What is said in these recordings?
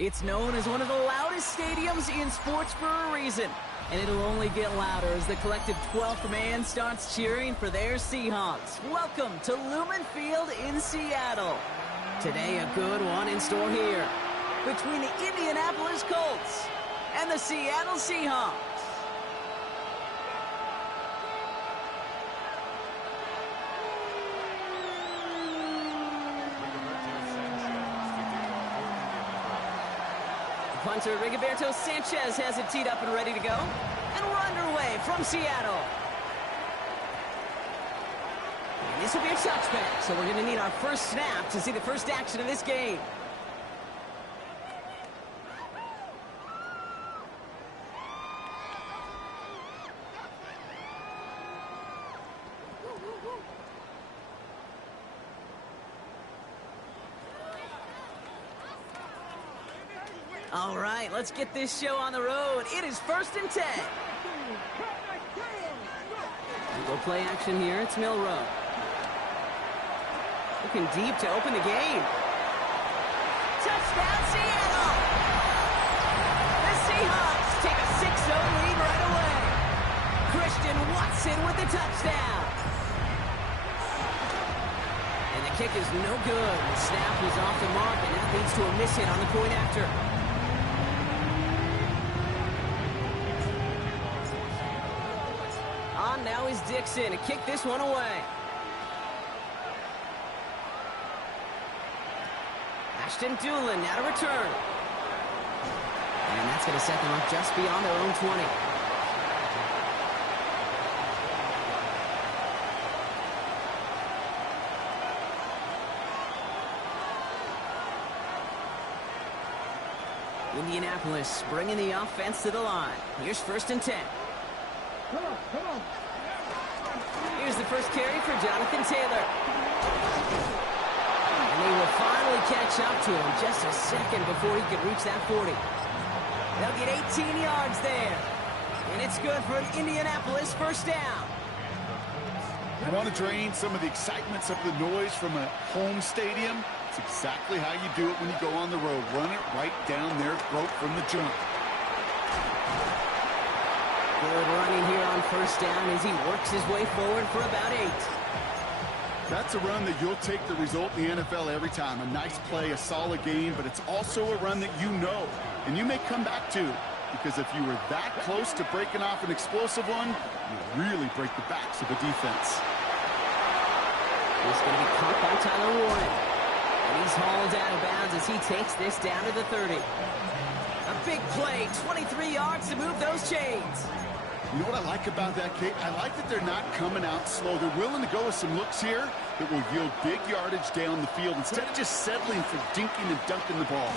It's known as one of the loudest stadiums in sports for a reason. And it'll only get louder as the collective 12th man starts cheering for their Seahawks. Welcome to Lumen Field in Seattle. Today, a good one in store here between the Indianapolis Colts and the Seattle Seahawks. Punter Rigoberto Sanchez has it teed up and ready to go. And we're underway from Seattle. And this will be a touchback, so we're going to need our first snap to see the first action of this game. All right, let's get this show on the road. It is 1st and 10. Go play action here. It's Milrow. Looking deep to open the game. Touchdown, Seattle! The Seahawks take a 6-0 lead right away. Christian Watson with the touchdown. And the kick is no good. The snap was off the mark, and that leads to a miss hit on the point after. Now is Dixon to kick this one away. Ashton Doolin now to return. And that's going to set them up just beyond their own 20. Indianapolis bringing the offense to the line. Here's 1st and 10. Come on. Here's the first carry for Jonathan Taylor. And they will finally catch up to him just a second before he could reach that 40. They'll get 18 yards there. And it's good for an Indianapolis first down. You want to drain some of the excitement, some of the noise from a home stadium? It's exactly how you do it when you go on the road. Run it right down their throat from the jump. Good running here on first down as he works his way forward for about 8. That's a run that you'll take the result in the NFL every time. A nice play, a solid game, but it's also a run that you know, and you may come back to. Because if you were that close to breaking off an explosive one, you really break the backs of the defense. It's going to be caught by Tyler Warren. And he's hauled out of bounds as he takes this down to the 30. A big play, 23 yards to move those chains. You know what I like about that, Kate? I like that they're not coming out slow. They're willing to go with some looks here that will yield big yardage down the field instead of just settling for dinking and dunking the ball.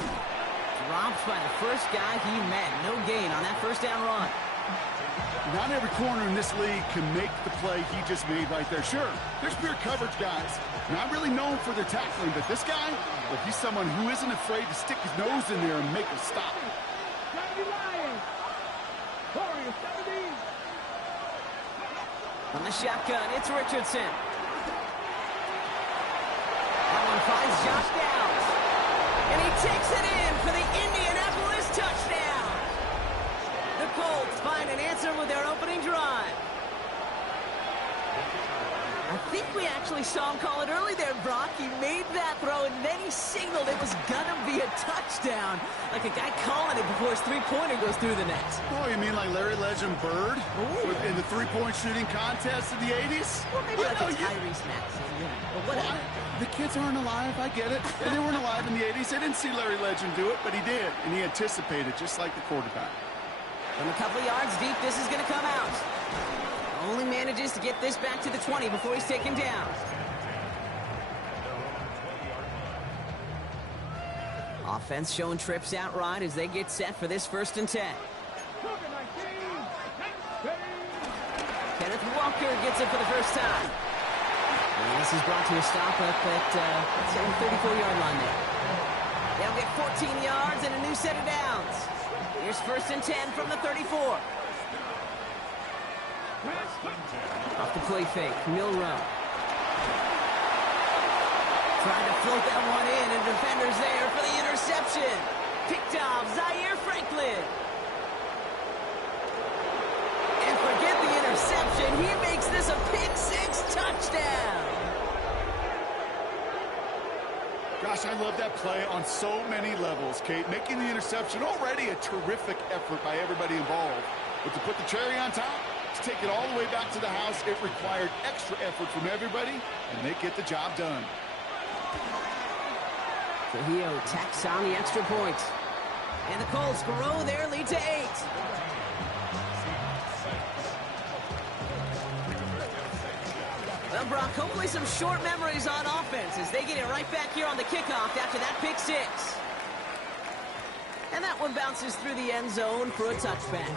Dropped by the first guy he met. No gain on that first down run. Not every corner in this league can make the play he just made right there. Sure, there's pure coverage guys. Not really known for their tackling, but this guy, well, he's someone who isn't afraid to stick his nose in there and make a stop. From the shotgun, it's Richardson. That one finds Josh Downs. And he takes it in for the Indianapolis touchdown. The Colts find an answer with their opening drive. I think we actually saw him call it early there, Brock. He made that throw, and then he signaled it was going to be a touchdown. Like a guy calling it before his three-pointer goes through the net. Oh, you mean like Larry Legend Bird in the three-point shooting contest in the 80s? Well, maybe like Tyrese Maxey. But whatever. The kids aren't alive, I get it. And they weren't alive in the 80s. They didn't see Larry Legend do it, but he did. And he anticipated, just like the quarterback. From a couple of yards deep, this is going to come out. Only manages to get this back to the 20 before he's taken down. Offense showing trips out right as they get set for this 1st and 10. Kenneth Walker gets it for the first time. And this is brought to a stop up at the 34-yard line there. They'll get 14 yards and a new set of downs. Here's 1st and 10 from the 34. Off the play fake, Milrow. Trying to float that one in, and defenders there for the interception. picked off Zaire Franklin. And forget the interception. He makes this a pick-6 touchdown. Gosh, I love that play on so many levels, Kate. Making the interception, already a terrific effort by everybody involved. But to put the cherry on top, to take it all the way back to the house, it required extra effort from everybody, and they get the job done. Trujillo tacks on the extra point. And the Colts grow their lead to 8. Well, Brock, hopefully some short memories on offense as they get it right back here on the kickoff after that pick-6. And that one bounces through the end zone for a touchback.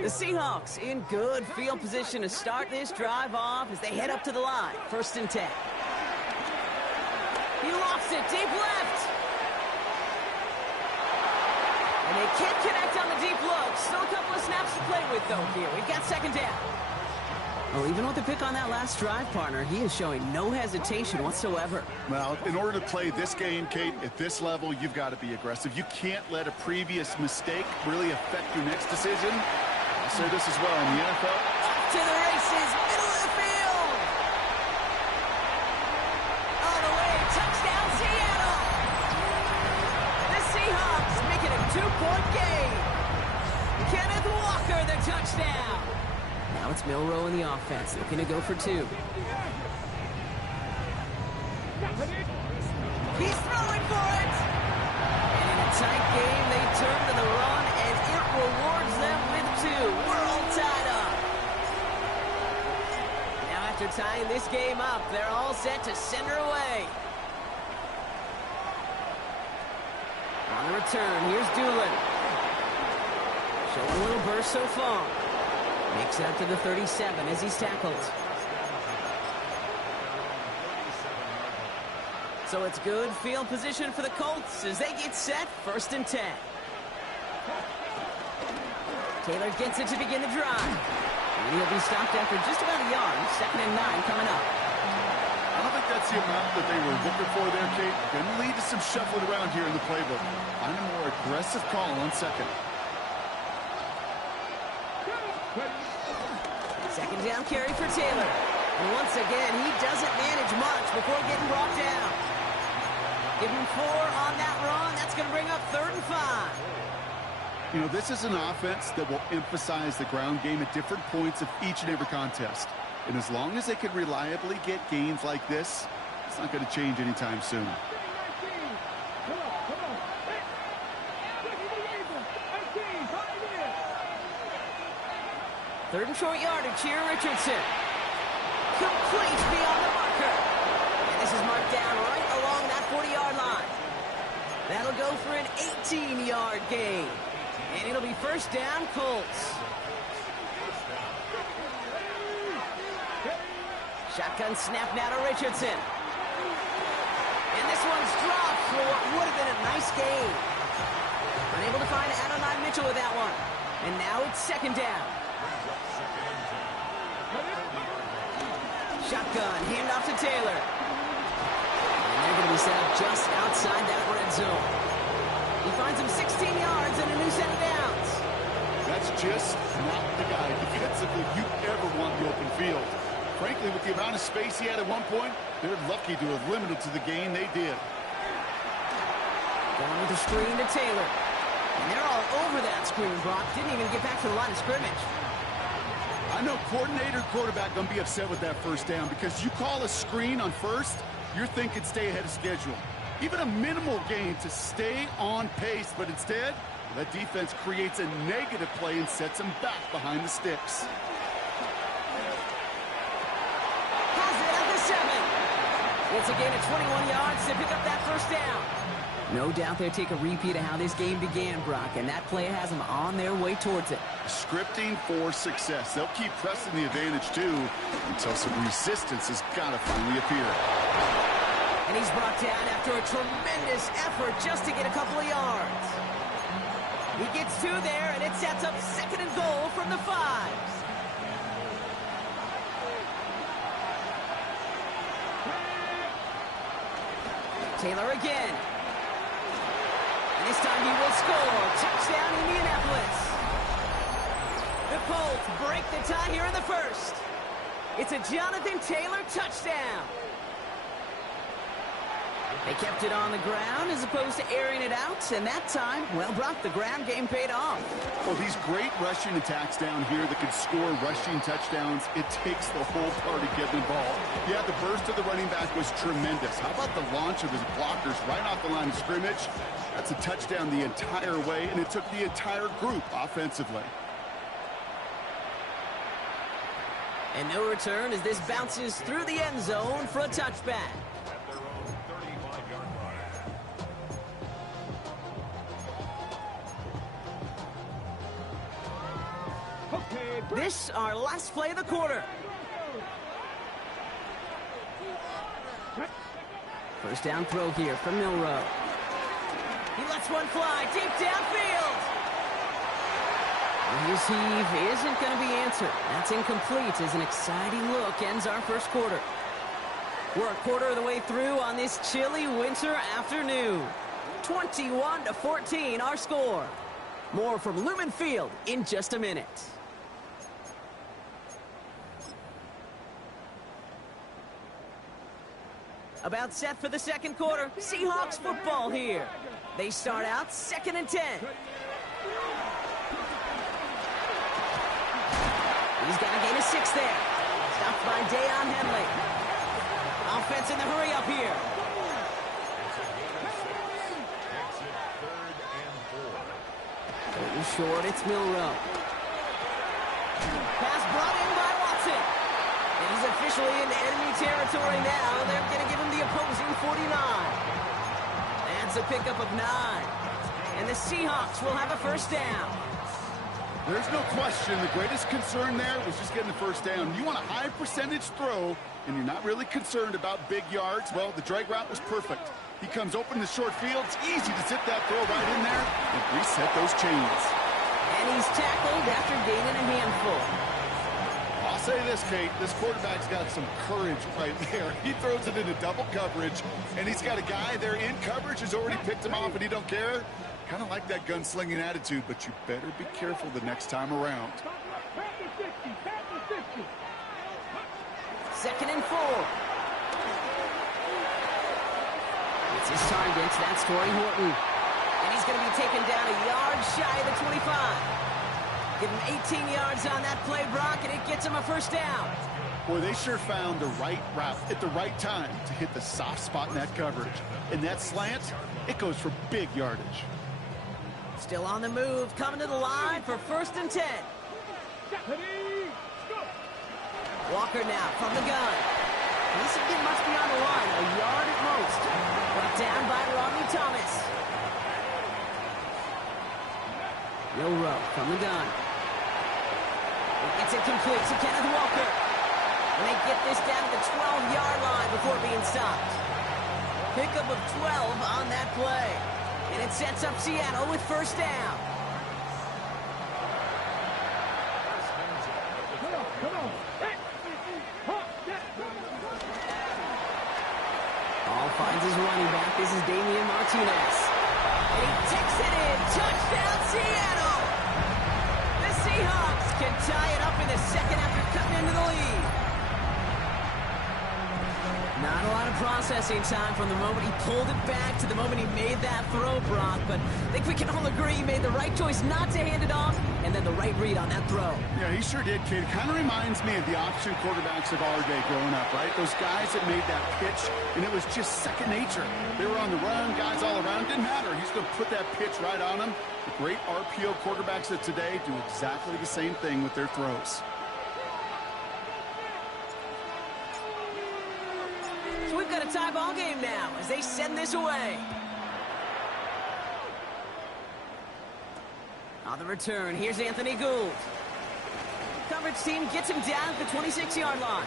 The Seahawks in good field position to start this drive off as they head up to the line. 1st and 10. He lofts it deep left. And they can't connect on the deep look. Still a couple of snaps to play with, though, here. We've got 2nd down. Well, even with the pick on that last drive, partner, he is showing no hesitation whatsoever. Well, in order to play this game, Kate, at this level, you've got to be aggressive. You can't let a previous mistake really affect your next decision. I'll say this as well in the NFL. Off to the races, middle of the field. All the way, touchdown Seattle. The Seahawks make it a 2-point game. Kenneth Walker, the touchdown. Now it's Milroe in the offense, looking to go for 2. He's throwing for it. And in a tight game, they turn to the run, and it rewards them with 2. We're all tied up. Now after tying this game up, they're all set to send her away. On the return, here's Doolin. Showing a little burst so far. Makes it up to the 37 as he's tackled. So it's good field position for the Colts as they get set. 1st and 10. Taylor gets it to begin the drive. And he'll be stopped after just about a yard. 2nd and 9 coming up. I don't think that's the amount that they were looking for there, Kate. Going to lead to some shuffling around here in the playbook. Find a more aggressive call on 2nd. 2nd down carry for Taylor. And once again, he doesn't manage much before getting brought down. Give him 4 on that run. That's going to bring up 3rd and 5. You know, this is an offense that will emphasize the ground game at different points of each and every contest. And as long as they can reliably get gains like this, it's not going to change anytime soon. 3rd and short yardage here, Richardson. Complete beyond the marker. And this is marked down right along that 40-yard line. That'll go for an 18-yard gain. And it'll be 1st down, Colts. Shotgun snap now to Richardson. And this one's dropped for what would have been a nice gain. Unable to find Adonai Mitchell with that one. And now it's 2nd down. Shotgun, handoff to Taylor. And they're going to be set up just outside that red zone. He finds him 16 yards and a new set of downs. That's just not the guy defensively you ever want in the open field. Frankly, with the amount of space he had at one point, they're lucky to have limited to the gain they did. Going with the screen to Taylor. And they're all over that screen, Brock. Didn't even get back to the line of scrimmage. I know coordinator quarterback going to be upset with that 1st down because you call a screen on 1st, you're thinking stay ahead of schedule. Even a minimal gain to stay on pace, but instead, that defense creates a negative play and sets them back behind the sticks. Has it at the 7. It's a gain of 21 yards to pick up that 1st down. No doubt they'll take a repeat of how this game began, Brock, and that play has them on their way towards it. Scripting for success. They'll keep pressing the advantage, too, until some resistance has got to finally appear. And he's brought down after a tremendous effort just to get a couple of yards. He gets two there, and it sets up 2nd and goal from the 5. Taylor again. And this time he will score. Touchdown, Indianapolis. The Colts break the tie here in the 1st. It's a Jonathan Taylor touchdown. They kept it on the ground as opposed to airing it out, and that time, well, Brock, the ground game paid off. Well, these great rushing attacks down here that can score rushing touchdowns, it takes the whole party getting involved. Yeah, the burst of the running back was tremendous. How about the launch of his blockers right off the line of scrimmage? That's a touchdown the entire way, and it took the entire group offensively. And no return as this bounces through the end zone for a touchback. This, our last play of the quarter. First down throw here from Milroe. He lets one fly deep downfield. His heave isn't going to be answered. That's incomplete as an exciting look ends our 1st quarter. We're a quarter of the way through on this chilly winter afternoon. 21-14 our score. More from Lumen Field in just a minute. About set for the 2nd quarter. Seahawks football here. They start out 2nd and 10. He's got to gain a 6 there. Stopped by Deion Henley. Offense in the hurry up here. Third short, it's Milroe. Pass brought in by Watson. And he's officially in enemy territory now. They're going to give him the opposing 49. That's a pickup of 9. And the Seahawks will have a 1st down. There's no question the greatest concern there was just getting the 1st down. You want a high percentage throw, and you're not really concerned about big yards. Well, the drag route was perfect. He comes open in the short field. It's easy to zip that throw right in there and reset those chains. And he's tackled after gaining a handful. I'll say this, Kate. This quarterback's got some courage right there. He throws it into double coverage, and he's got a guy there in coverage who's already picked him off, and he don't care. Kind of like that gunslinging attitude, but you better be careful the next time around. 2nd and 4. It's his target. That's Torrey Horton. And he's going to be taken down a yard shy of the 25. Give him 18 yards on that play, Brock, and it gets him a 1st down. Boy, they sure found the right route at the right time to hit the soft spot in that coverage. And that slant, it goes for big yardage. Still on the move, coming to the line for 1st and 10. Walker now from the gun. He doesn't get much beyond the line, a yard at most. Brought down by Rodney Thomas. Milroe from the gun. It's incomplete to Kenneth Walker. And they get this down to the 12-yard line before being stopped. Pickup of 12 on that play. And it sets up Seattle with 1st down. Ball finds his running back. This is Damian Martinez. And he takes it in. Touchdown, Seattle! The Seahawks can tie it up in the 2nd after cutting into the lead. Not a lot of processing time from the moment he pulled it back to the moment he made that throw, Brock. But I think we can all agree he made the right choice not to hand it off, and then the right read on that throw. Yeah, he sure did, kid. Kind of reminds me of the option quarterbacks of our day growing up, right? Those guys that made that pitch, and it was just second nature. They were on the run, guys all around. Didn't matter. He's going to put that pitch right on them. The great RPO quarterbacks of today do exactly the same thing with their throws. So we've got a tie ball game now as they send this away. On the return, here's Anthony Gould. Coverage team gets him down at the 26-yard line.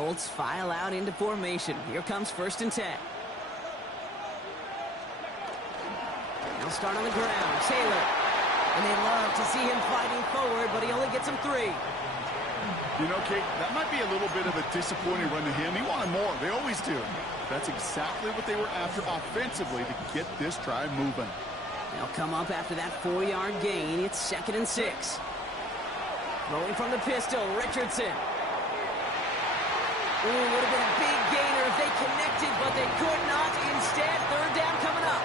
Colts file out into formation. Here comes 1st and 10. They'll start on the ground. Taylor. And they love to see him fighting forward, but he only gets him 3. You know, Kate, that might be a little bit of a disappointing run to him. He wanted more. They always do. That's exactly what they were after offensively to get this drive moving. They'll come up after that 4-yard gain. It's 2nd and 6. Throwing from the pistol, Richardson. Ooh, would have been a big gainer if they connected, but they could not. Instead, 3rd down coming up.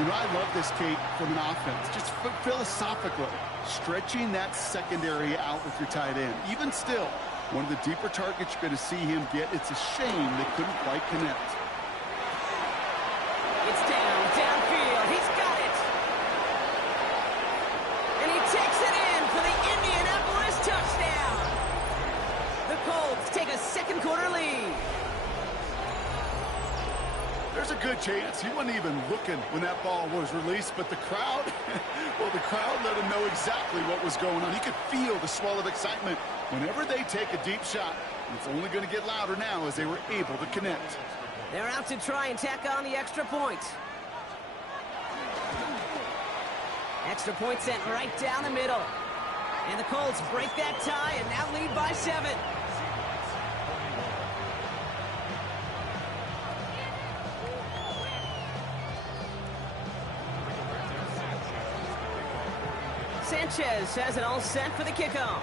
You know, I love this, Kate, from an offense. Just philosophically, stretching that secondary out with your tight end. Even still, one of the deeper targets you're going to see him get. It's a shame they couldn't quite connect. It's downfield. He's got it. And he takes it in for the Indianapolis touchdown. The Colts take a 2nd quarter lead. There's a good chance he wasn't even looking when that ball was released, but the crowd, well, the crowd let him know exactly what was going on. He could feel the swell of excitement whenever they take a deep shot. It's only going to get louder now as they were able to connect. They're out to try and tack on the extra point. Extra point sent right down the middle. And the Colts break that tie and now lead by 7. Sanchez has it all set for the kickoff.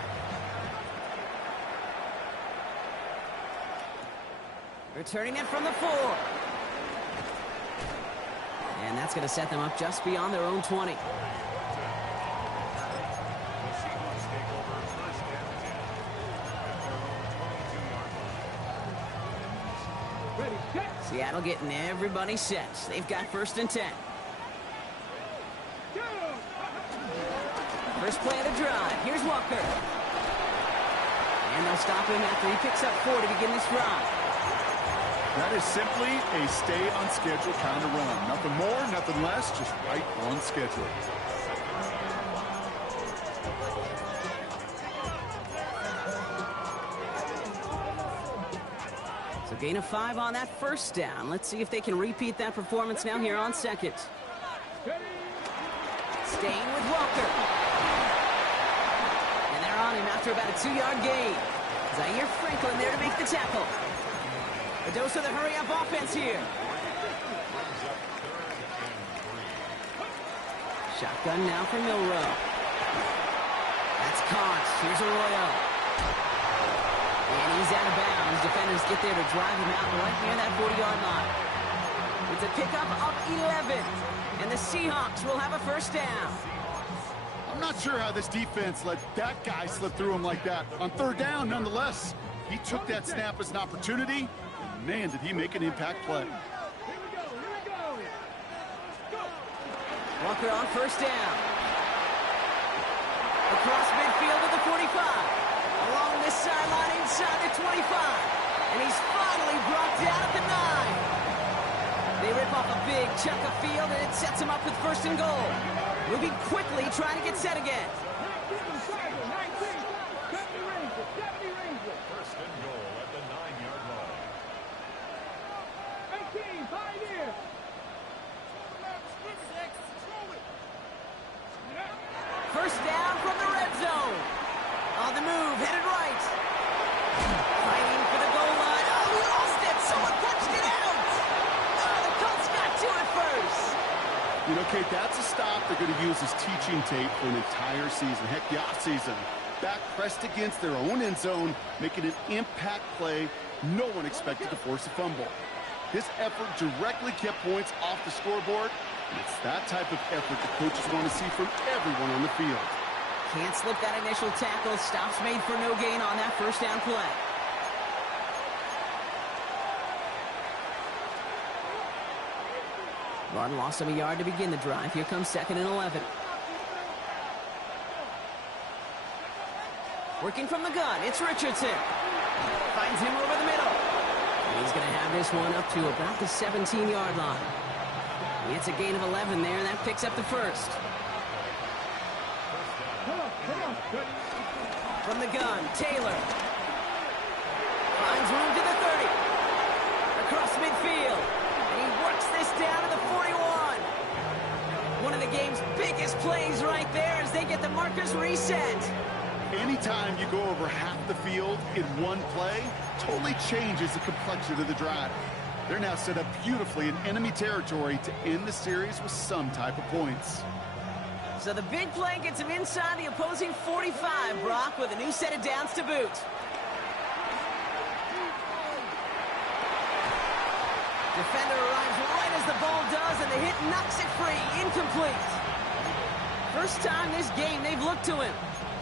Returning it from the 4. And that's going to set them up just beyond their own 20. Seattle getting everybody set. They've got 1st and 10. First play of the drive. Here's Walker. And they'll stop him after he picks up 4 to begin this drive. That is simply a stay on schedule kind of run. Nothing more, nothing less, just right on schedule. So gain of 5 on that 1st down. Let's see if they can repeat that performance now here on 2nd. Staying with Walker. And they're on him after about a 2-yard gain. Zaire Franklin there to make the tackle. A dose of the hurry-up offense here. Shotgun now for Milrow. That's caught. Here's Arroyo. And he's out of bounds. Defenders get there to drive him out right near that 40-yard line. It's a pickup of 11. And the Seahawks will have a 1st down. I'm not sure how this defense let that guy slip through him like that. On 3rd down, nonetheless, he took that snap as an opportunity. And man, did he make an impact play. Walker on 1st down. Across midfield to the 45. Along this sideline inside the 25. And he's finally brought down at the 9. They rip off a big chunk of field, and it sets him up with 1st and goal. Moving quickly, trying to get set again. 1st and goal at the 9-yard line. 18, Pioneer. First down from the red zone. On the move, headed right. Fighting for the goal line. Oh, he lost it. Someone punched it out. Oh, the Colts got to it first. You know, Kate, that's a stop they're going to use as teaching tape for an entire season. Heck, the offseason. Back pressed against their own end zone, making an impact play no one expected to force a fumble. His effort directly kept points off the scoreboard. And it's that type of effort the coaches want to see from everyone on the field. Can't slip that initial tackle. Stops made for no gain on that 1st down play. Martin lost him a yard to begin the drive. Here comes 2nd and 11. Working from the gun, it's Richardson. Finds him over the middle. And he's going to have this one up to about the 17-yard line. It's a gain of 11 there, and that picks up the 1st. From the gun, Taylor. game's biggest plays right there as they get the markers reset. Anytime you go over half the field in one play, totally changes the complexion of the drive. They're now set up beautifully in enemy territory to end the series with some type of points. So the big play gets him inside the opposing 45, Brock, with a new set of downs to boot. Defender arrives right as the ball does, and the hit knocks it free. Incomplete. First time this game they've looked to him.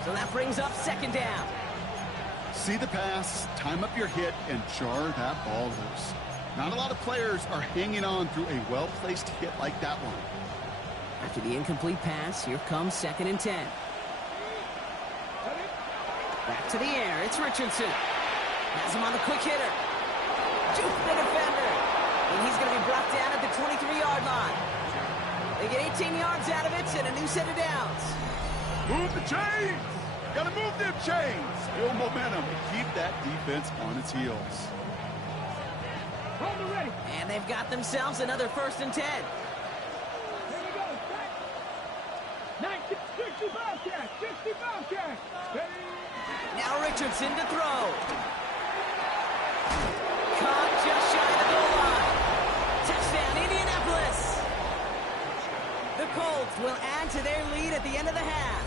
So that brings up second down. See the pass, time up your hit, and jar that ball loose. Not a lot of players are hanging on through a well-placed hit like that one. After the incomplete pass, here comes 2nd and 10. Back to the air, it's Richardson. Has him on the quick hitter. Juke the defender. And he's going to be brought down at the 23-yard line. They get 18 yards out of it and a new set of downs. Move the chains! Gotta move them chains! Build momentum and keep that defense on its heels. Hold it ready. And they've got themselves another 1st and 10. Here we go. 60 Bobcats. 60 Bobcats. Now Richardson to throw. Caught just shy of the goal line. Touchdown, Indianapolis. The Colts will add to their lead at the end of the half.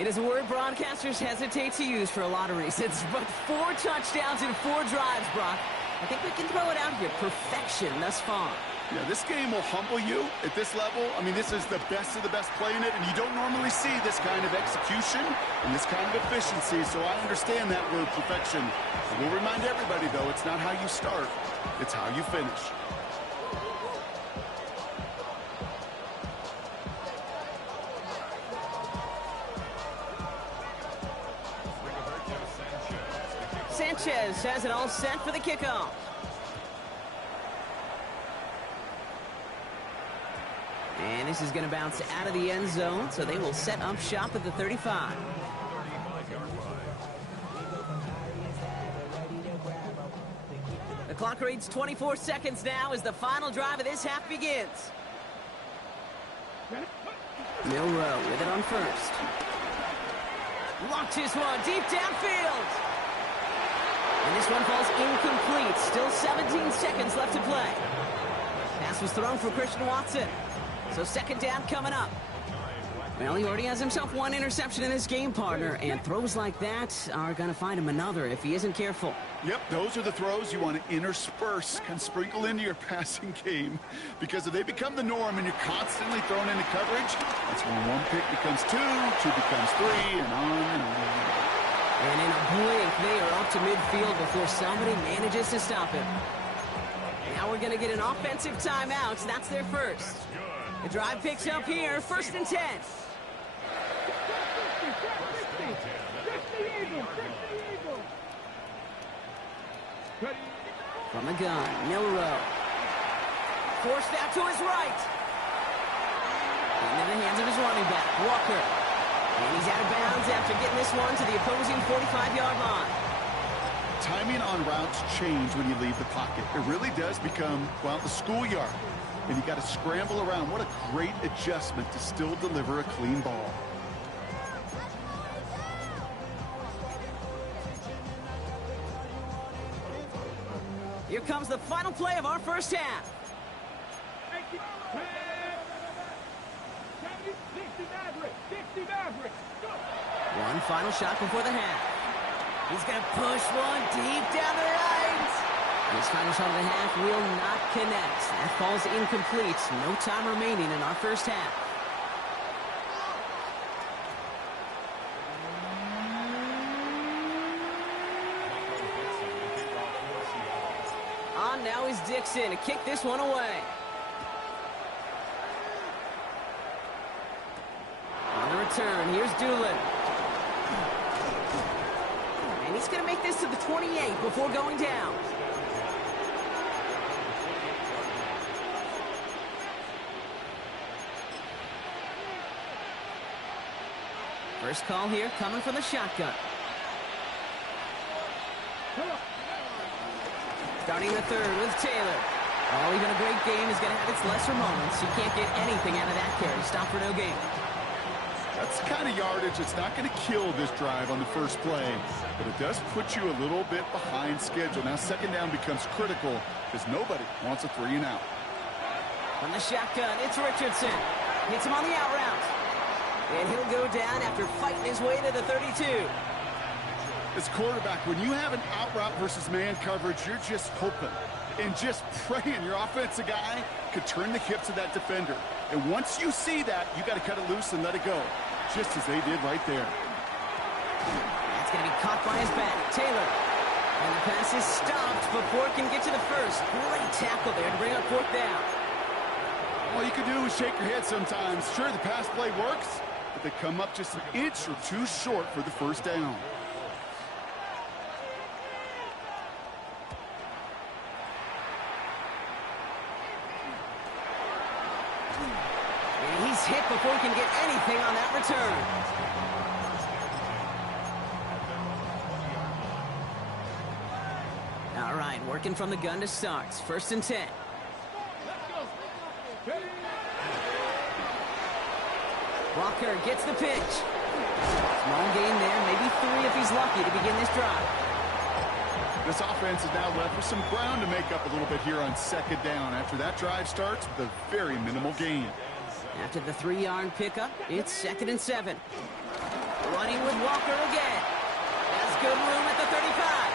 It is a word broadcasters hesitate to use for a lot of reasons, but 4 touchdowns in 4 drives, Brock. I think we can throw it out here. Perfection thus far. Yeah, this game will humble you at this level. I mean, this is the best of the best playing it, and you don't normally see this kind of execution and this kind of efficiency, so I understand that word perfection. I will remind everybody, though, it's not how you start, it's how you finish. Sanchez has it all set for the kickoff. And this is going to bounce out of the end zone, so they will set up shop at the 35. The clock reads 24 seconds now as the final drive of this half begins. Milrow with it on first. Launches one deep downfield. And this one falls incomplete. Still 17 seconds left to play. Pass was thrown for Christian Watson. So 2nd down coming up. Well, he already has himself 1 interception in this game, partner, and throws like that are going to find him another if he isn't careful. Yep, those are the throws you want to intersperse, can sprinkle into your passing game, because if they become the norm and you're constantly thrown into coverage, that's when 1 pick becomes 2, 2 becomes 3, and on and on. And in a blink, they are up to midfield before somebody manages to stop him. Now we're going to get an offensive timeout. That's their first. The drive picks up here, 1st and 10. From the gun, Milrow. Forced out to his right. Into the hands of his running back, Walker. And he's out of bounds after getting this one to the opposing 45-yard line. Timing on routes change when you leave the pocket. It really does become, well, the schoolyard. And you got to scramble around. What a great adjustment to still deliver a clean ball. Here comes the final play of our first half. One final shot before the half. He's going to push one deep down the right. This final shot of the half will not connect. That falls incomplete. No time remaining in our first half. On now is Dixon to kick this one away. On the return, here's Doolin. And he's going to make this to the 28 before going down. First call here coming from the shotgun. Starting the third with Taylor. Well, even a great game is going to have its lesser moments. You can't get anything out of that carry. Stop for no gain. That's the kind of yardage that's not going to kill this drive on the first play, but it does put you a little bit behind schedule. Now second down becomes critical because nobody wants a 3-and-out. From the shotgun, it's Richardson. Hits him on the out route. And he'll go down after fighting his way to the 32. As quarterback, when you have an out route versus man coverage, you're just hoping and just praying your offensive guy could turn the hips of that defender. And once you see that, you got to cut it loose and let it go, just as they did right there. That's going to be caught by his back. Taylor. And the pass is stopped before it can get to the first. Great tackle there to bring up fourth down. All you can do is shake your head sometimes. Sure, the pass play works, but they come up just an inch or two short for the first down. And he's hit before he can get anything on that return. All right, working from the gun to start. 1st and 10. Walker gets the pitch. Small gain there, maybe 3 if he's lucky to begin this drive. This offense is now left with some ground to make up a little bit here on second down after that drive starts with a very minimal gain. After the 3-yard pickup, it's 2nd and 7. Running with Walker again. Has good room at the 35.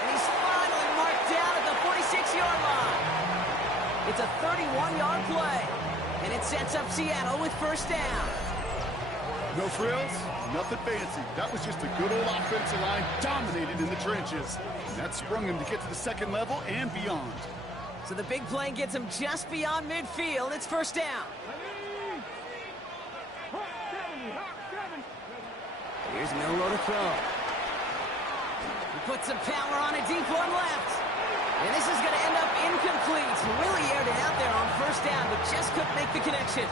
And he's finally marked down at the 46-yard line. It's a 31-yard play. And it sets up Seattle with first down. No frills, nothing fancy. That was just a good old offensive line dominated in the trenches. And that sprung him to get to the second level and beyond. So the big play gets him just beyond midfield. It's first down. Here's Milroe to throw. He puts some power on a deep one left. And this is going to end up incomplete. Really aired it out there on first down, but just couldn't make the connection.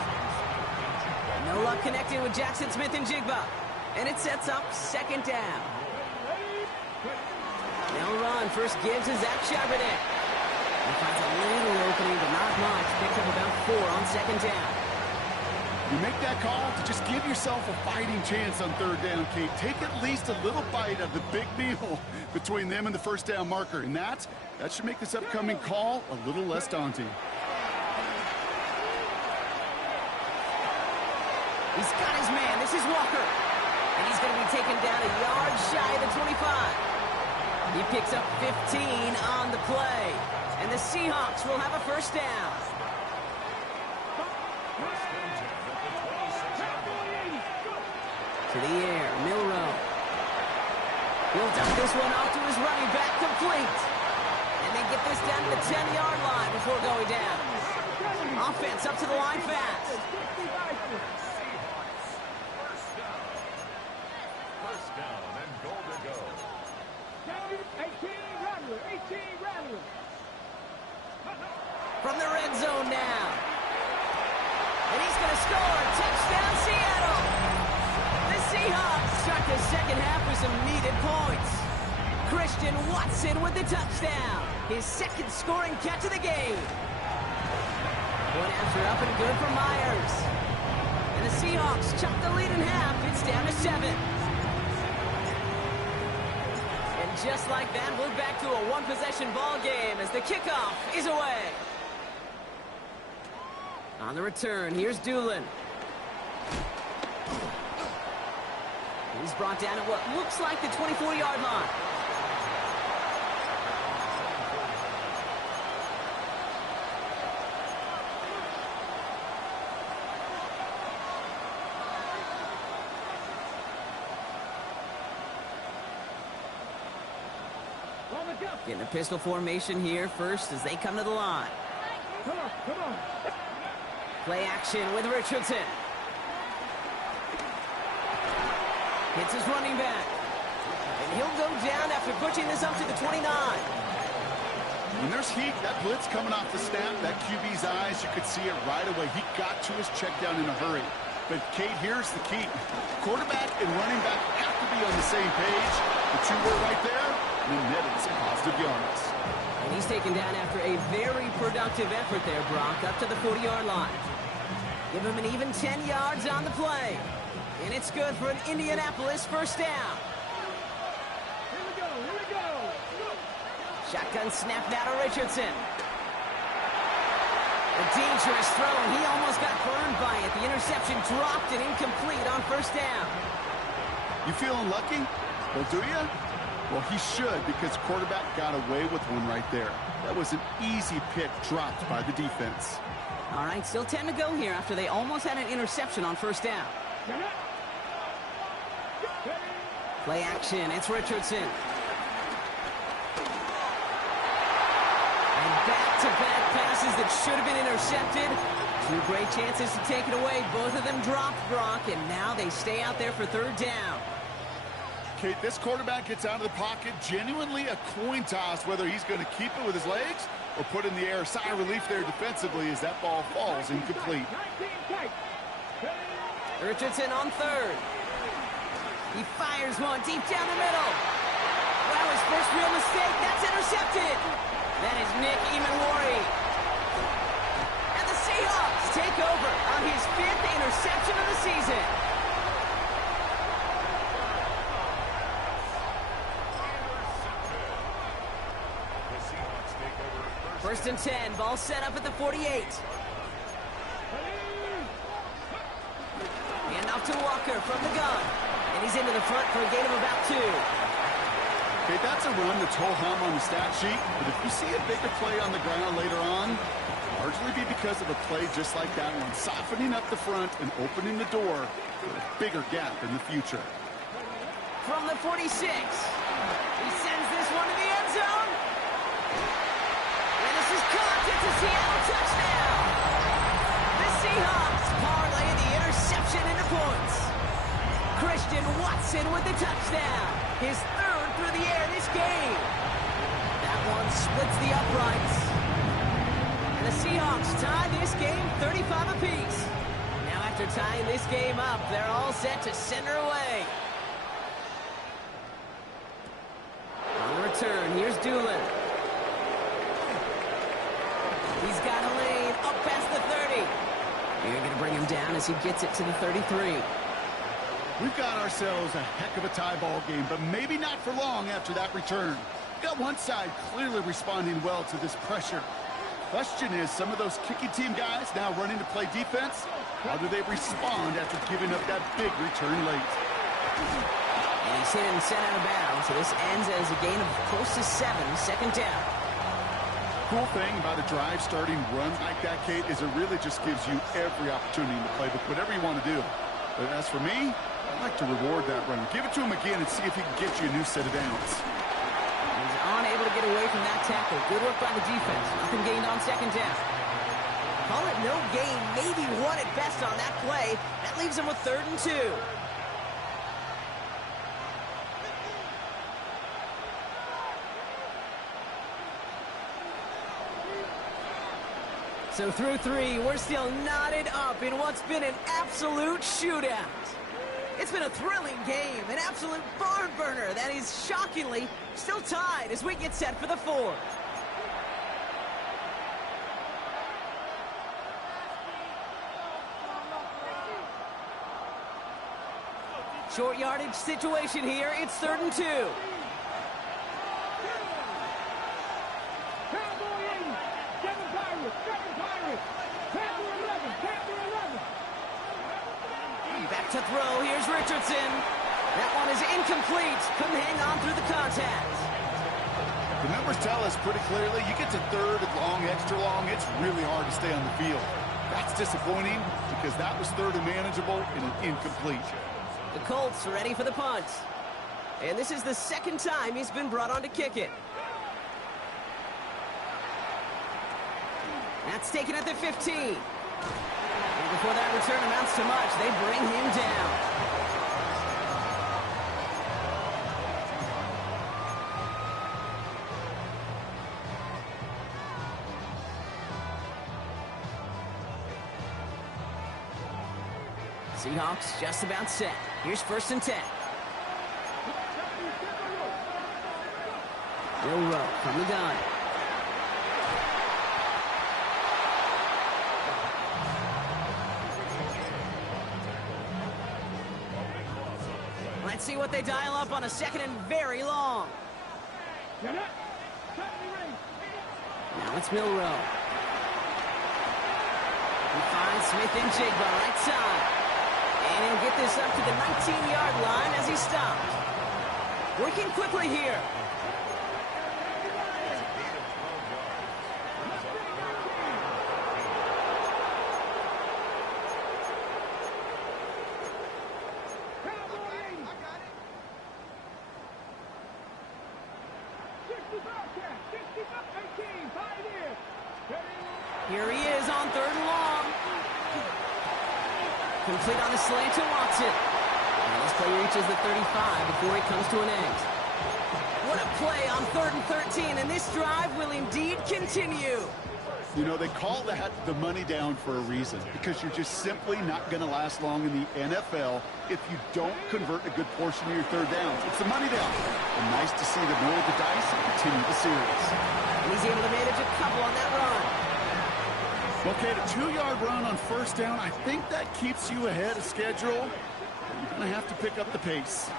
No luck connecting with Jackson Smith and Jigba. And it sets up second down. They'll run. First gives to Zach Charbonnet. He finds a little opening, but not much. Picked up about 4 on second down. You make that call to just give yourself a fighting chance on third down, Kate. Take at least a little bite of the big meal between them and the first down marker. And that should make this upcoming call a little less daunting. He's got his man. This is Walker. And he's going to be taken down a yard shy of the 25. He picks up 15 on the play. And the Seahawks will have a first down. To the air, Milroe. He'll dump this one off to his running back, complete. And they get this down to the 10-yard line before going down. Offense up to the line fast. First down and goal to go. 18 Rattler. From the red zone now. And he's going to score. Touchdown, Seattle. The Seahawks start the second half with some needed points. Christian Watson with the touchdown. His second scoring catch of the game. One after up and good for Myers. And the Seahawks chop the lead in half. It's down to 7. And just like that, we're back to a one-possession ball game as the kickoff is away. On the return, here's Doolin. He's brought down at what looks like the 24-yard line. Getting a pistol formation here first as they come to the line. Come on. Play action with Richardson. Hits his running back. And he'll go down after pushing this up to the 29. When there's heat, that blitz coming off the snap, that QB's eyes, you could see it right away. He got to his check down in a hurry. But, Kate, here's the key. Quarterback and running back have to be on the same page. The 2 were right there, and he netted some positive yards. And he's taken down after a very productive effort there, Brock, up to the 40-yard line. Give him an even 10 yards on the play. And it's good for an Indianapolis first down. Here we go, here we go. Shotgun snap now to Richardson. A dangerous throw, and he almost got burned by it. The interception dropped and incomplete on first down. You feeling lucky? Well, do you? Well, he should, because quarterback got away with one right there. That was an easy pick dropped by the defense. All right, still 10 to go here after they almost had an interception on first down. Play action, it's Richardson. And back-to-back passes that should have been intercepted. 2 great chances to take it away. Both of them dropped, Brock, and now they stay out there for third down. Okay, this quarterback gets out of the pocket, genuinely a coin toss whether he's going to keep it with his legs or put in the air. Sigh of relief there defensively as that ball falls incomplete. Richardson on third. He fires one deep down the middle. Wow, his first real mistake. That's intercepted. That is Nick Emanwari. And the Seahawks take over on his 5th interception of the season. First and 10, ball set up at the 48. And off to Walker from the gun. And he's into the front for a gain of about 2. Okay, that's a run that's ho-hum on the stat sheet, but if you see a bigger play on the ground later on, largely be because of a play just like that one, softening up the front and opening the door for a bigger gap in the future. From the 46, he sends this one to the end zone. And this is caught. It's a Seattle touchdown. The Seahawks parlay the interception into points. Christian Watson with the touchdown. His 3rd through the air this game. That one splits the uprights. And the Seahawks tie this game 35 apiece. Now after tying this game up, they're all set to send her away. On the return, here's Doolin. He's got a lane up past the 30. They're going to bring him down as he gets it to the 33. We've got ourselves a heck of a tie ball game, but maybe not for long after that return. Got one side clearly responding well to this pressure. Question is, some of those kicking team guys now running to play defense, how do they respond after giving up that big return late? And he's hit and sent out of bounds, so this ends as a gain of close to 7, second down. Cool thing about a drive starting run like that, Kate, is it really just gives you every opportunity in the playbook, whatever you want to do. But as for me, I'd like to reward that run. Give it to him again and see if he can get you a new set of downs. He's unable to get away from that tackle. Good work by the defense. Nothing gained on second down. Call it no gain, maybe 1 at best on that play. That leaves him with 3rd and 2. So through 3, we're still knotted up in what's been an absolute shootout. It's been a thrilling game, an absolute barn burner that is shockingly still tied as we get set for the 4th. Short yardage situation here. It's 3rd and 2. Back to throw. Here's Richardson. That one is incomplete. Couldn't hang on through the contact. The numbers tell us pretty clearly, you get to 3rd and long, extra long, it's really hard to stay on the field. That's disappointing because that was 3rd and manageable and an incomplete. The Colts are ready for the punt. And this is the 2nd time he's been brought on to kick it. That's taken at the 15. And before that return amounts to much, they bring him down. Seahawks just about set. Here's 1st and 10. Milroe from the gun. Let's see what they dial up on a second and very long. Now it's Milroe. He finds Smith and Jigba right side. And he'll get this up to the 19-yard line as he stopped. Working quickly here. Here he is on 3rd and long. Complete on the slant to Watson. And this play reaches the 35 before he comes to an end. What a play on 3rd and 13, and this drive will indeed continue. You know, they call that the money down for a reason, because you're just simply not going to last long in the NFL if you don't convert a good portion of your 3rd downs. It's the money down. And nice to see them roll the dice and continue the series. And he's able to manage a couple on that run. Okay, the 2-yard run on 1st down, I think that keeps you ahead of schedule. You're going to have to pick up the pace.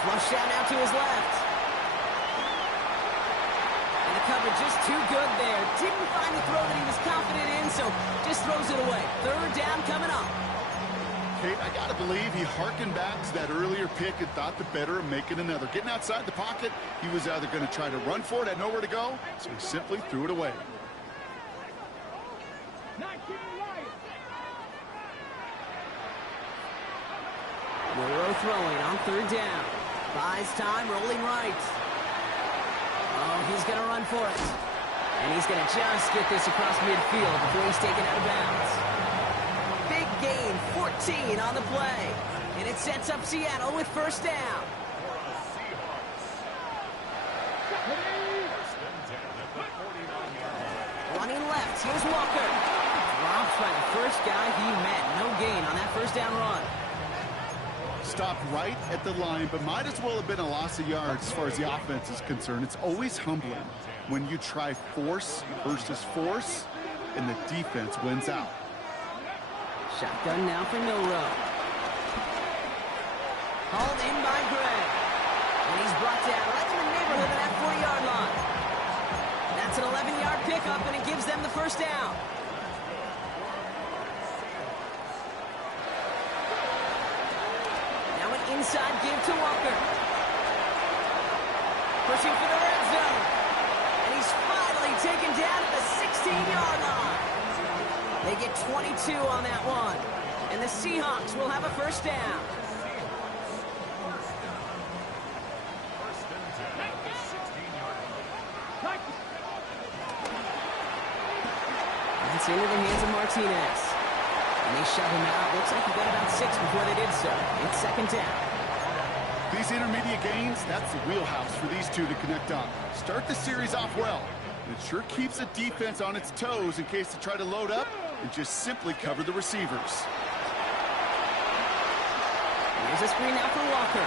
Flush out now to his left. And the cover just too good there. Didn't find the throw that he was confident in, so just throws it away. 3rd down coming up. Kate, I got to believe he hearkened back to that earlier pick and thought the better of making another. Getting outside the pocket, he was either going to try to run for it, had nowhere to go, so he simply threw it away. Milroe throwing on 3rd down. Buys time, rolling right. Oh, he's going to run for it. And he's going to just get this across midfield before he's taken out of bounds. Big gain, 14 on the play. And it sets up Seattle with 1st down. Running left, here's Walker. Dropped by the first guy he met. No gain on that 1st down run. Stopped right at the line, but might as well have been a loss of yards as far as the offense is concerned. It's always humbling when you try force versus force, and the defense wins out. Shotgun now for Milroe. Hauled in by Gray. And he's brought down right in the neighborhood of that 40-yard line. That's an 11-yard pickup, and it gives them the 1st down. Inside give to Walker. Pushing for the red zone. And he's finally taken down at the 16-yard line. They get 22 on that one. And the Seahawks will have a 1st down. That's into the hands of Martinez. And they shove him out. Looks like he got about 6 before they did so. It's 2nd down. These intermediate gains, that's the wheelhouse for these two to connect on. Start the series off well. It sure keeps the defense on its toes in case they try to load up and just simply cover the receivers. Here's a screen now for Walker.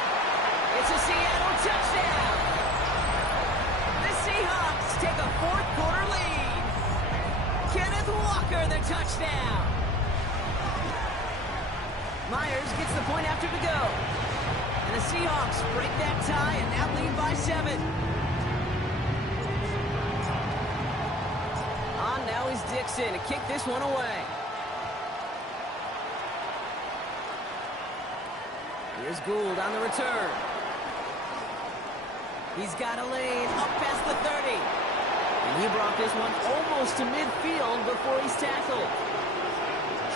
It's a Seattle touchdown. The Seahawks take a 4th quarter lead. Kenneth Walker, the touchdown. Myers gets the point after to go. And the Seahawks break that tie and now lead by 7. On now is Dixon to kick this one away. Here's Gould on the return. He's got a lane up past the 30. And he brought this one almost to midfield before he's tackled.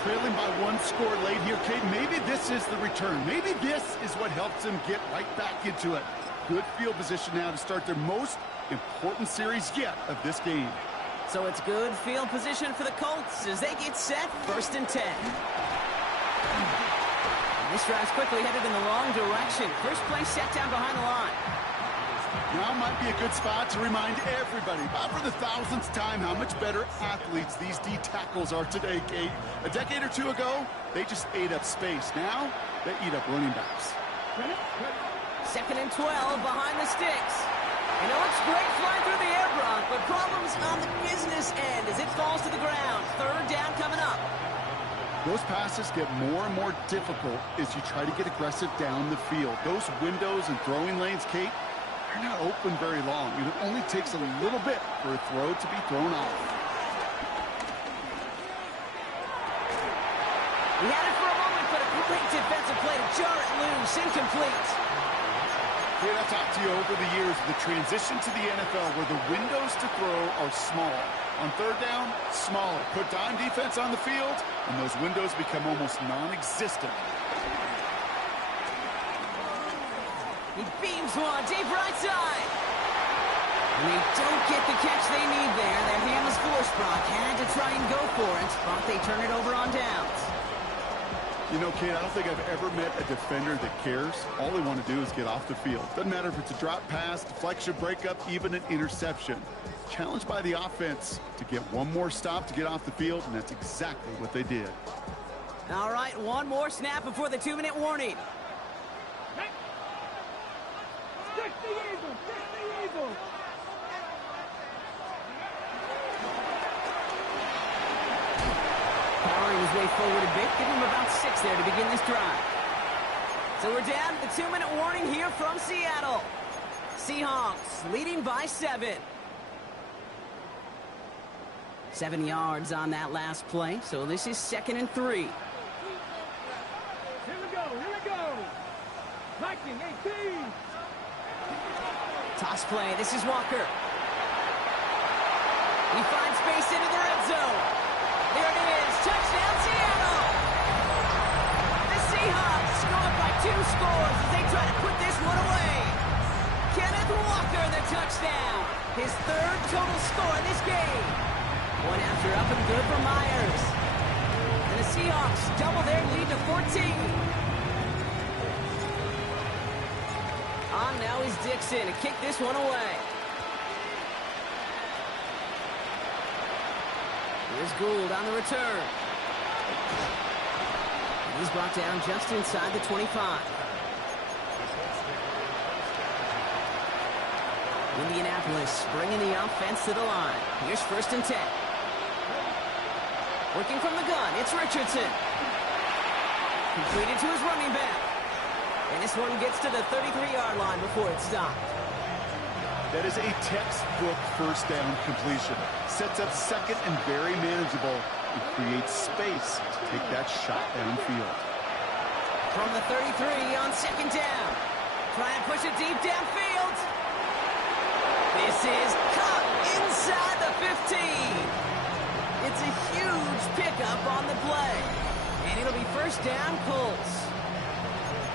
Trailing by 1 score late here, Kate. Maybe this is the return. Maybe this is what helps them get right back into it. Good field position now to start their most important series yet of this game. So it's good field position for the Colts as they get set 1st and 10. And this drive's quickly headed in the wrong direction. First play set down behind the line. Now might be a good spot to remind everybody, about for the 1000th time, how much better athletes these D tackles are today, Kate. A decade or 2 ago, they just ate up space. Now, they eat up running backs. 2nd and 12 behind the sticks. And it looks great flying through the air, Brock, but problems on the business end as it falls to the ground. 3rd down coming up. Those passes get more and more difficult as you try to get aggressive down the field. Those windows and throwing lanes, Kate, they're not open very long. It only takes a little bit for a throw to be thrown off. He had it for a moment, but a great defensive play to jar it loose. Incomplete. Kate, I've talked to you over the years, the transition to the NFL where the windows to throw are small. On 3rd down, smaller. Put dime defense on the field, and those windows become almost non-existent. He beams one, deep right side. And they don't get the catch they need there. Their hand was forced, Brock. Had to try and go for it, but they turn it over on downs. You know, Kate, I don't think I've ever met a defender that cares. All they want to do is get off the field. Doesn't matter if it's a drop pass, deflection, breakup, even an interception. Challenged by the offense to get one more stop to get off the field, and that's exactly what they did. All right, one more snap before the 2-minute warning. Stick the eagle! Stick the eagle! Powering his way forward a bit. Give him about 6 there to begin this drive. So we're down to the 2-minute warning here from Seattle. Seahawks leading by 7. 7 yards on that last play, so this is 2nd and 3. Here we go! Here we go! Viking 18! Toss play. This is Walker. He finds space into the red zone. There it is. Touchdown, Seattle. The Seahawks go up by 2 scores as they try to put this one away. Kenneth Walker, the touchdown. His 3rd total score in this game. One after up and good for Myers. And the Seahawks double their lead to 14. On now is Dixon to kick this one away. Here's Gould on the return. And he's brought down just inside the 25. Indianapolis bringing the offense to the line. Here's 1st and 10. Working from the gun, it's Richardson. Completed to his running back. And this one gets to the 33-yard line before it's stopped. That is a textbook 1st down completion. Sets up 2nd and very manageable. It creates space to take that shot downfield. From the 33 on 2nd down. Try and push it deep downfield. This is caught inside the 15. It's a huge pickup on the play. And it'll be 1st down, Colts.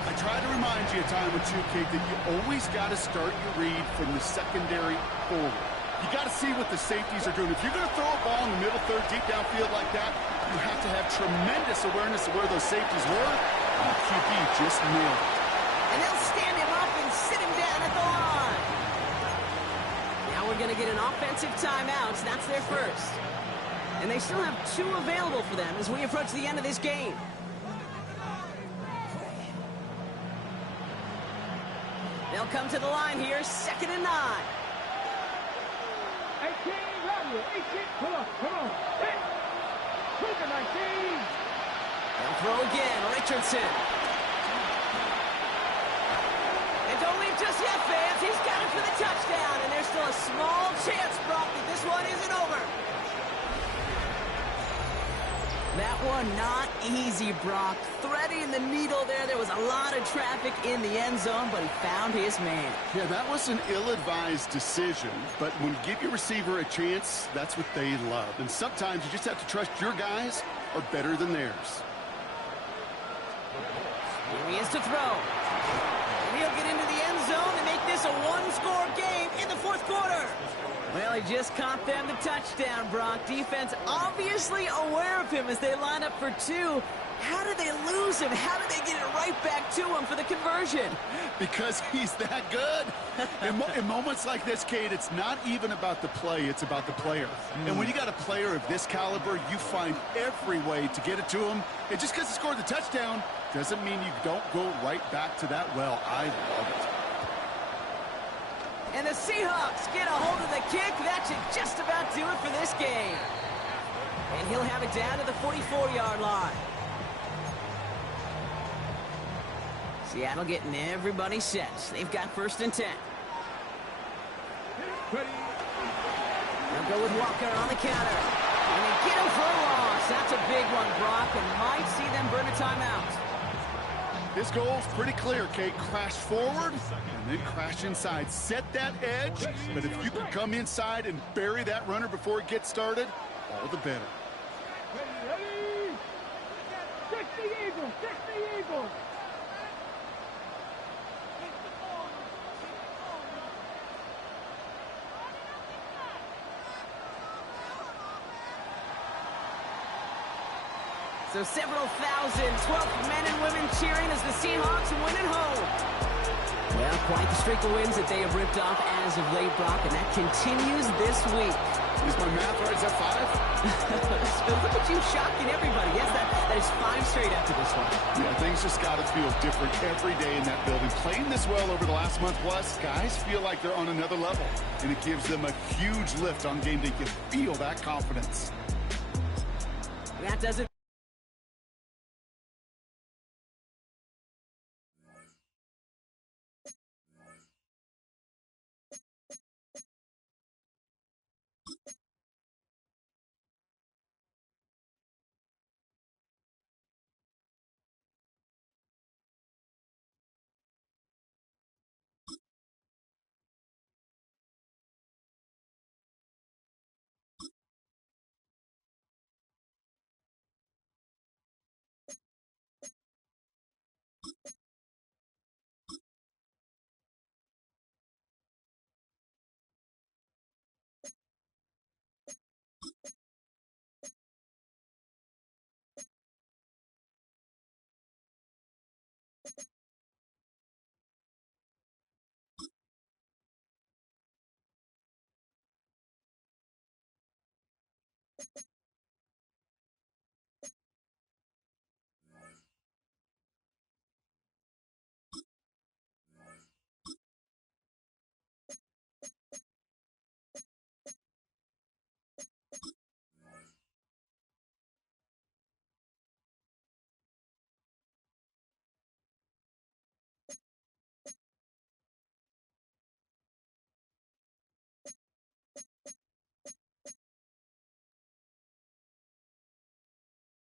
I try to remind you a time or two, Kate, that you always got to start your read from the secondary forward. You got to see what the safeties are doing. If you're going to throw a ball in the middle 3rd, deep downfield like that, you have to have tremendous awareness of where those safeties were. And the QB just nailed it. And they'll stand him up and sit him down at the line. Now we're going to get an offensive timeout. That's their 1st. And they still have 2 available for them as we approach the end of this game. They'll come to the line here, 2nd and 9. 18, Rodney, 18, come on, come on. Hit! Cougar 19! They'll throw again, Richardson. And don't leave just yet, fans. He's got it for the touchdown, and there's still a small chance, Brock, that this one isn't over. That one not easy, Brock. Threading the needle there. There was a lot of traffic in the end zone, but he found his man. Yeah, that was an ill-advised decision, but when you give your receiver a chance, that's what they love. And sometimes you just have to trust your guys are better than theirs. Here he is to throw. And he'll get into the end zone and make this a 1-score game in the 4th quarter. Well, he just caught them the touchdown, Brock. Defense obviously aware of him as they line up for 2. How did they lose him? How did they get it right back to him for the conversion? Because he's that good. In moments like this, Kate, it's not even about the play, it's about the player. And when you got a player of this caliber, you find every way to get it to him. And just because he scored the touchdown doesn't mean you don't go right back to that well. I love it. And the Seahawks get a hold of the kick. That should just about do it for this game. And he'll have it down to the 44-yard line. Seattle getting everybody set. They've got 1st and 10. They'll go with Walker on the counter. And they get him for a loss. That's a big one, Brock, and might see them burn a timeout. This goal's pretty clear, Kate. Crash forward and then crash inside. Set that edge, but if you can come inside and bury that runner before it gets started, all the better. Ready? 60 Eagles, 60 Eagles. So several thousand 12 men and women cheering as the Seahawks win at home. Well, quite the streak of wins that they have ripped off as of late, Brock, and that continues this week. Is my math right? Is that 5? So look at you shocking everybody. Yes, that is 5 straight after this one. Yeah, things just got to feel different every day in that building. Playing this well over the last month plus, guys feel like they're on another level, and it gives them a huge lift on game day. You can feel that confidence. That does it.